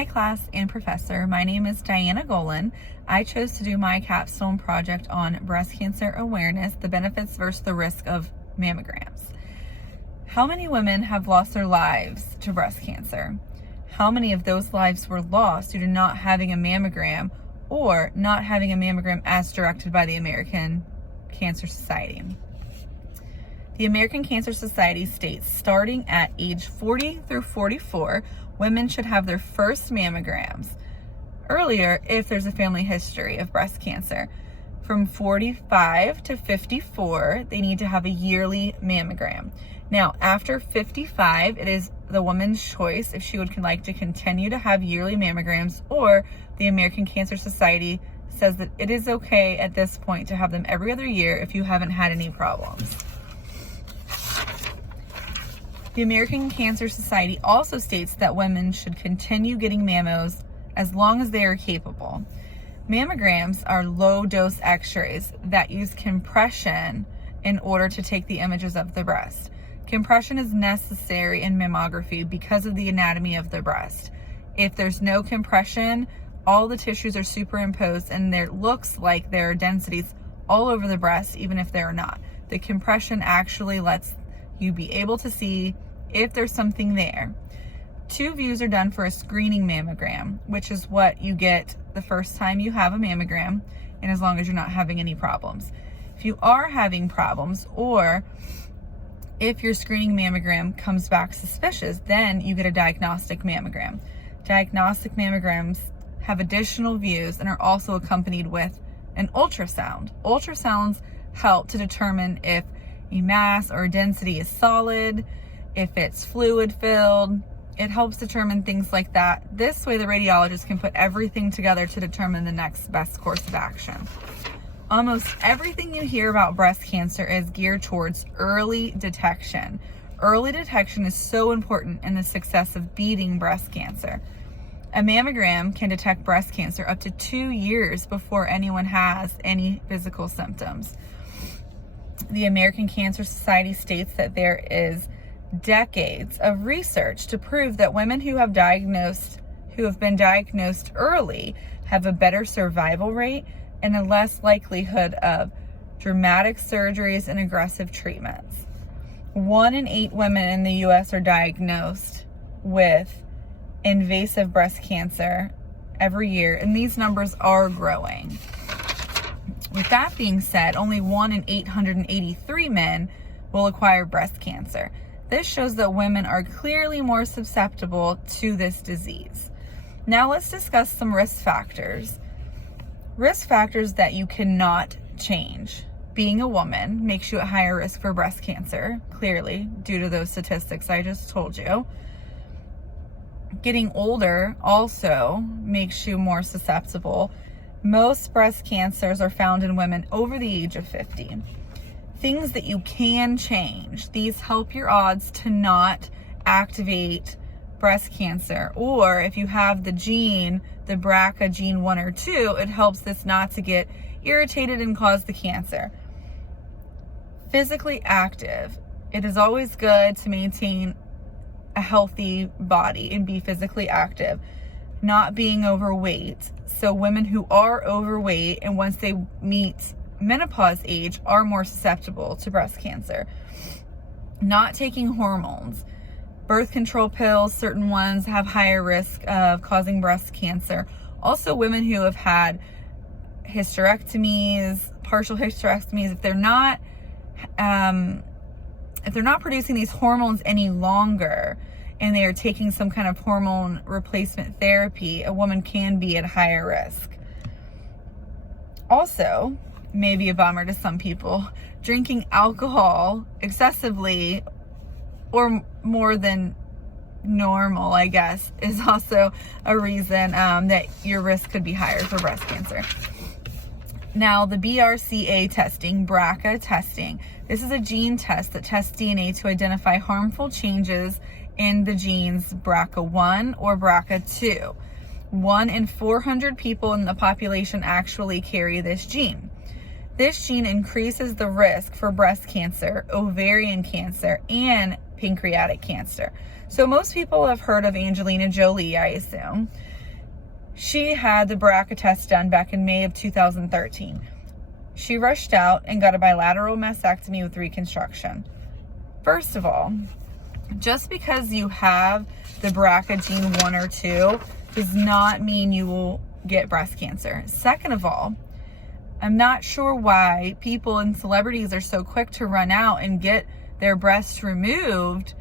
Hi class and professor, my name is Diana Golan. I chose to do my capstone project on breast cancer awareness, the benefits versus the risk of mammograms. How many women have lost their lives to breast cancer? How many of those lives were lost due to not having a mammogram or not having a mammogram as directed by the American Cancer Society? The American Cancer Society states starting at age 40 through 44, women should have their first mammograms. Earlier, if there's a family history of breast cancer. From 45 to 54, they need to have a yearly mammogram. Now, after 55, it is the woman's choice if she would like to continue to have yearly mammograms, or the American Cancer Society says that it is okay at this point to have them every other year if you haven't had any problems. The American Cancer Society also states that women should continue getting mammos as long as they are capable. Mammograms are low-dose x-rays that use compression in order to take the images of the breast. Compression is necessary in mammography because of the anatomy of the breast. If there's no compression, all the tissues are superimposed and there looks like there are densities all over the breast, even if there are not. The compression actually lets you be able to see if there's something there. 2 views are done for a screening mammogram, which is what you get the first time you have a mammogram, and as long as you're not having any problems. If you are having problems, or if your screening mammogram comes back suspicious, then you get a diagnostic mammogram. Diagnostic mammograms have additional views and are also accompanied with an ultrasound. Ultrasounds help to determine if a mass or density is solid, if it's fluid filled. It helps determine things like that. This way the radiologist can put everything together to determine the next best course of action. Almost everything you hear about breast cancer is geared towards early detection. Early detection is so important in the success of beating breast cancer. A mammogram can detect breast cancer up to 2 years before anyone has any physical symptoms. The American Cancer Society states that there is decades of research to prove that women who have been diagnosed early have a better survival rate and a less likelihood of dramatic surgeries and aggressive treatments. 1 in 8 women in the US are diagnosed with invasive breast cancer every year, and these numbers are growing. With that being said, only 1 in 883 men will acquire breast cancer. This shows that women are clearly more susceptible to this disease. Now let's discuss some risk factors. Risk factors that you cannot change. Being a woman makes you at higher risk for breast cancer, clearly, due to those statistics I just told you. Getting older also makes you more susceptible. Most breast cancers are found in women over the age of 50. Things that you can change. These help your odds to not activate breast cancer. Or if you have the gene, the BRCA gene 1 or 2, it helps this not to get irritated and cause the cancer. Physically active. It is always good to maintain a healthy body and be physically active. Not being overweight. So women who are overweight and once they meet menopause age are more susceptible to breast cancer. Not taking hormones. Birth control pills, certain ones have higher risk of causing breast cancer. Also, women who have had hysterectomies, partial hysterectomies, if they're not producing these hormones any longer and they are taking some kind of hormone replacement therapy, a woman can be at higher risk. Also, maybe a bummer to some people, drinking alcohol excessively or more than normal, I guess, is also a reason that your risk could be higher for breast cancer. Now, the BRCA testing, BRCA testing, this is a gene test that tests DNA to identify harmful changes in the genes BRCA1 or BRCA2. 1 in 400 people in the population actually carry this gene. This gene increases the risk for breast cancer, ovarian cancer, and pancreatic cancer. So most people have heard of Angelina Jolie, I assume. She had the BRCA test done back in May of 2013. She rushed out and got a bilateral mastectomy with reconstruction. First of all, just because you have the BRCA gene 1 or 2 does not mean you will get breast cancer. Second of all, I'm not sure why people and celebrities are so quick to run out and get their breasts removed,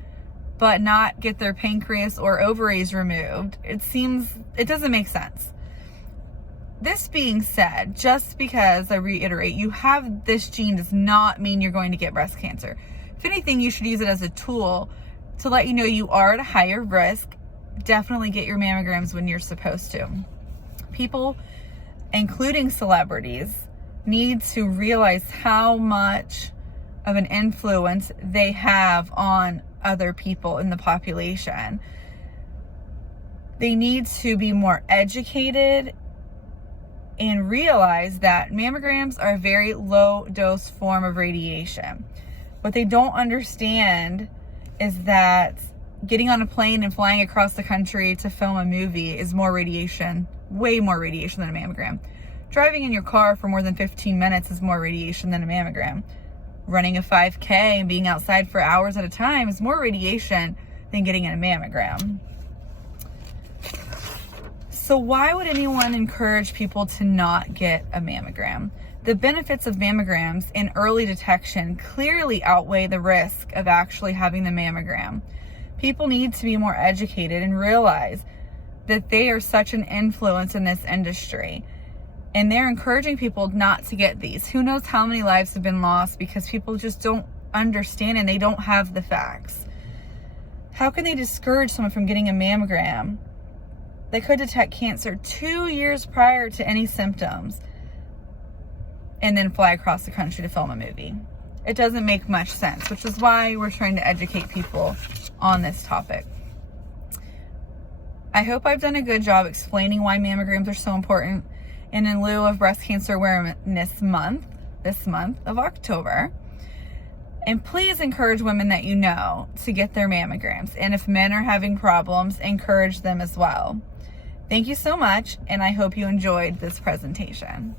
but not get their pancreas or ovaries removed. It doesn't make sense. This being said, just because, I reiterate, you have this gene does not mean you're going to get breast cancer. If anything, you should use it as a tool to let you know you are at a higher risk. Definitely get your mammograms when you're supposed to. People, including celebrities, need to realize how much of an influence they have on other people in the population. They need to be more educated and realize that mammograms are a very low dose form of radiation. What they don't understand is that getting on a plane and flying across the country to film a movie is more radiation, way more radiation than a mammogram. Driving in your car for more than 15 minutes is more radiation than a mammogram. Running a 5K and being outside for hours at a time is more radiation than getting in a mammogram. So why would anyone encourage people to not get a mammogram? The benefits of mammograms in early detection clearly outweigh the risk of actually having the mammogram. People need to be more educated and realize that they are such an influence in this industry. And they're encouraging people not to get these. Who knows how many lives have been lost because people just don't understand and they don't have the facts. How can they discourage someone from getting a mammogram? They could detect cancer 2 years prior to any symptoms and then fly across the country to film a movie. It doesn't make much sense, which is why we're trying to educate people on this topic. I hope I've done a good job explaining why mammograms are so important. And in lieu of Breast Cancer Awareness Month, this month of October, and please encourage women that you know to get their mammograms. And if men are having problems, encourage them as well. Thank you so much, and I hope you enjoyed this presentation.